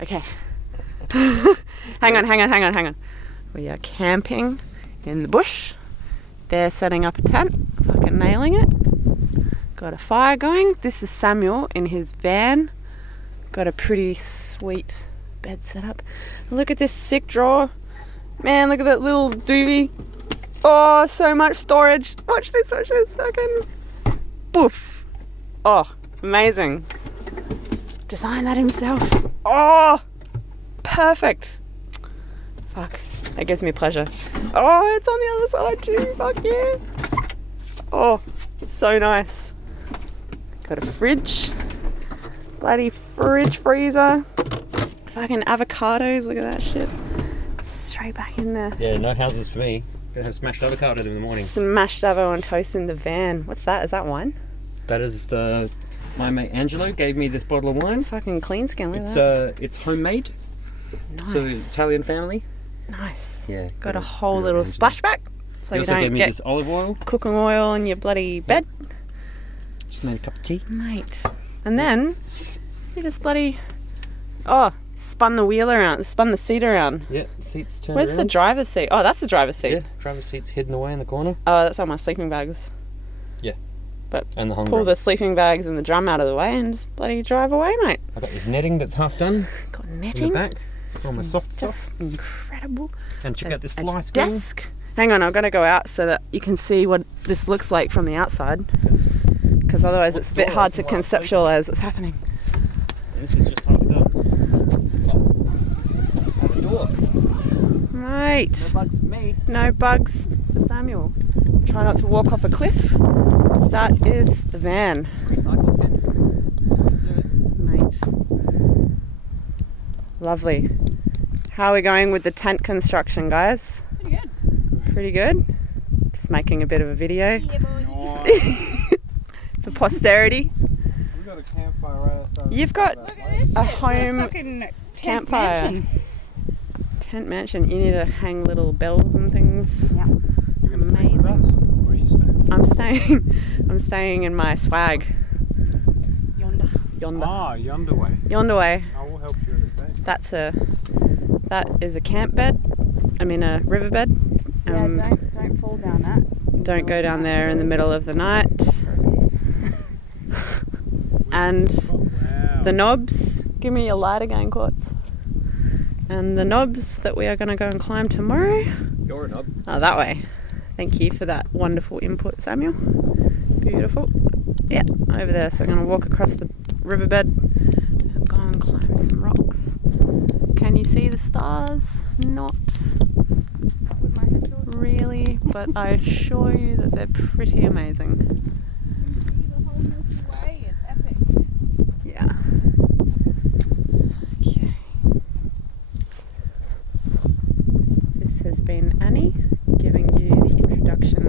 Okay. Hang on. We are camping in the bush. They're setting up a tent. Fucking nailing it. Got a fire going. This is Samuel in his van. Got a pretty sweet bed set up. Look at this sick drawer. Man, look at that little doobie. Oh, so much storage. Watch this. Fucking boof. Oh, amazing. Designed that himself. Oh, perfect. Fuck, that gives me pleasure. Oh, it's on the other side too. Fuck yeah. Oh, so nice. Got a fridge. Bloody fridge freezer. Fucking avocados. Look at that shit. Straight back in there. Yeah, no houses for me. Gonna have smashed avocado in the morning. Smashed avo on toast in the van. What's that? Is that wine? That is my mate Angelo gave me this bottle of wine. Fucking clean skin. Look at that. It's homemade. Nice. So Italian family. Nice. Yeah. Got a whole little splashback. So He you also don't gave me get this olive oil. cooking oil in your bloody bed. Just made a cup of tea. Mate. And then you just bloody spun the wheel around, spun the seat around. Yeah, seats turned Where's the around. driver's seat? Oh, that's the driver's seat. Yeah, driver's seat's hidden away in the corner. Oh, that's all my sleeping bags. Yeah. But And the hung pull drum. the sleeping bags and the drum out of the way and just bloody drive away, mate. I got this netting that's half done Got in netting. the back. All my soft stuff. Just incredible. And check out this A fly screen. desk. Hang on, I've got to go out so that you can see what this looks like from the outside. Because otherwise it's a bit hard to conceptualize what's happening. This is just half done. Oh, the door. Right. No bugs for me. No bugs for Samuel. Try not to walk off a cliff. That is the van, Recycle tent. Do it. mate. Lovely. How are we going with the tent construction, guys? Pretty good. Pretty good. Just making a bit of a video Yeah, boy. Nice. for posterity. We've got a campfire right outside. You've got Look at this a shit. home Fucking tent campfire. mansion. Tent mansion. You need to hang little bells and things. Yeah. You're gonna stay with us? Where are you staying? I'm staying in my swag. Yonder. Yonder. Ah, yonder way. Yonder way. I will help you understand. That is a camp bed. I mean a riverbed. Yeah, don't fall down that. Don't go down there in the middle of the night. And Wow. the knobs. Give me your light again, Quartz. And the knobs that we are going to go and climb tomorrow. You're a knob. Oh, that way. Thank you for that wonderful input, Samuel. Beautiful. Yeah, over there. So we're going to walk across the riverbed and go and climb some rocks. Can you see the stars? Not With my head towards really, but I assure you that they're pretty amazing. the whole Milky Way. It's epic. Yeah. Okay. This has been Annie giving you the introduction